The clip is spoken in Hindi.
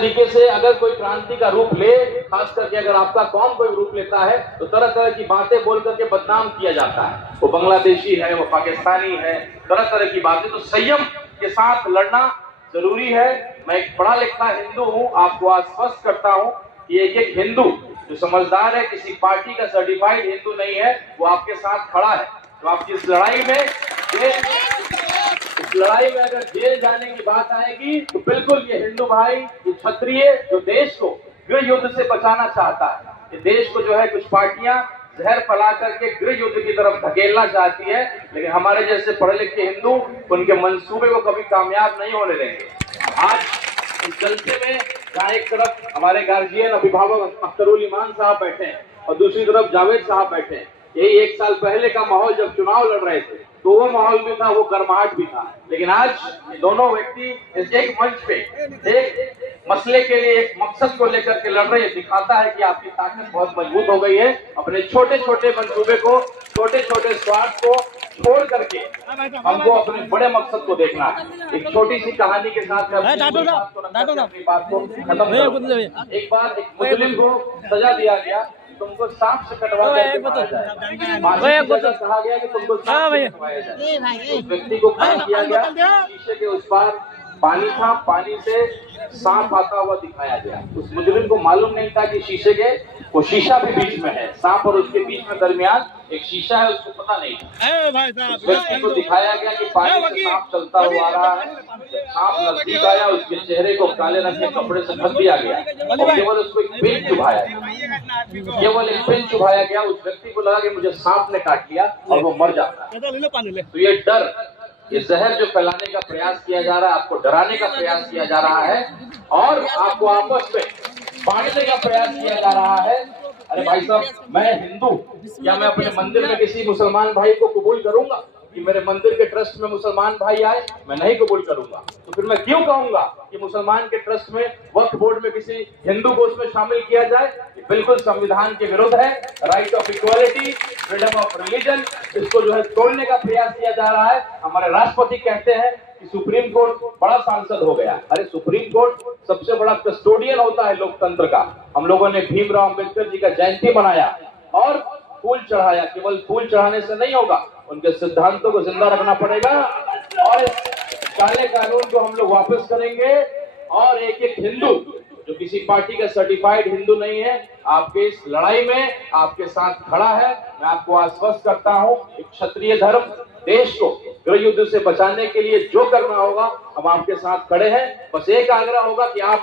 तरीके से अगर कोई क्रांति का रूप ले, खास करके अगर आपका कौम कोई रूप लेता है, तो तरह तरह की बातें बोल करके बदनाम किया जाता है। वो बांग्लादेशी है, वो पाकिस्तानी है, तरह तरह की बातें। तो संयम के साथ लड़ना जरूरी है। मैं एक पढ़ा लिखा हिंदू हूँ, आपको आश्वस्त करता हूँ कि एक एक हिंदू जो समझदार है, किसी पार्टी का सर्टिफाइड हिंदू नहीं है, वो आपके साथ खड़ा है। तो आपकी इस लड़ाई में अगर जेल जाने की बात आएगी, तो बिल्कुल ये हिंदू भाई, ये क्षत्रिय जो देश को गृह युद्ध से बचाना चाहता है, ये देश को जो है कुछ पार्टियां जहर फैला करके गृह युद्ध की तरफ धकेलना चाहती है, लेकिन हमारे जैसे पढ़े लिखे हिंदू उनके मंसूबे को कभी कामयाब नहीं होने देंगे। आज इस जलसे में जहाँ एक तरफ हमारे गार्जियन अभिभावक अख्तरुल ईमान साहब बैठे हैं और दूसरी तरफ जावेद साहब बैठे हैं, यही एक साल पहले का माहौल जब चुनाव लड़ रहे थे तो वो माहौल भी था, वो गर्माहट भी था। लेकिन आज दोनों व्यक्ति इस एक मंच पे एक मसले के लिए, एक मकसद को लेकर के लड़ रहे हैं, दिखाता है कि आपकी ताकत बहुत मजबूत हो गई है। अपने छोटे छोटे मंसूबे को, छोटे छोटे स्वार्थ को छोड़ करके हमको अपने बड़े मकसद को देखना है। एक छोटी सी कहानी के साथ अपनी बात को खत्म करूं। एक बार एक मुस्लिम को सजा दिया गया, तुमको सांप से कटवा कहा गया कि तुमको सांप से कटवाया जाए। उस व्यक्ति को खड़ा किया गया, शीशे के उस पार पानी था, पानी से सांप आता हुआ दिखाया गया। उस मुजरिम को मालूम नहीं था कि शीशे के वो शीशा भी बीच में है, सांप और उसके बीच में दरमियान एक शीशा है, उसको पता नहीं था। उस व्यक्ति को दिखाया गया कि पानी से सांप चलता हुआ आ रहा है। सांप नजदीक आया, उसके चेहरे को काले रंग के कपड़े से ढक दिया गया और केवल उसको एक पेन चुभाया गया। उस व्यक्ति को लगा कि मुझे सांप ने काट लिया और वो मर जाता है। तो ये डर, ये जहर जो फैलाने का प्रयास किया जा रहा है, आपको डराने का प्रयास किया जा रहा है और आपको आपस में बांटने का प्रयास किया जा रहा है। अरे भाई साहब, मैं हिंदू, क्या मैं अपने मंदिर में किसी मुसलमान भाई को कबूल करूंगा कि मेरे मंदिर के ट्रस्ट में मुसलमान भाई आए? मैं नहीं कबूल करूंगा। तो फिर मैं क्यों कहूंगा कि मुसलमान के ट्रस्ट में, वक्फ बोर्ड में किसी हिंदू को उसमें शामिल किया जाए? ये बिल्कुल संविधान के विरुद्ध है। Right of equality, freedom of religion, इसको जो है तोड़ने का प्रयास किया जा रहा है। हमारे राष्ट्रपति कहते हैं कि सुप्रीम कोर्ट बड़ा सांसद हो गया। अरे सुप्रीम कोर्ट सबसे बड़ा कस्टोडियन होता है लोकतंत्र का। हम लोगों ने भीमराव अंबेडकर जी का जयंती मनाया और फूल चढ़ाया। केवल फूल चढ़ाने से नहीं होगा, उनके सिद्धांतों को जिंदा रखना पड़ेगा और काले कानून को हम लोग वापस करेंगे। और एक एक हिंदू जो किसी पार्टी का सर्टिफाइड हिंदू नहीं है, आपके इस लड़ाई में आपके साथ खड़ा है। मैं आपको आश्वस्त करता हूं, एक क्षत्रिय धर्म देश को गृह युद्ध से बचाने के लिए जो करना होगा हम आपके साथ खड़े हैं। बस एक आग्रह होगा कि आप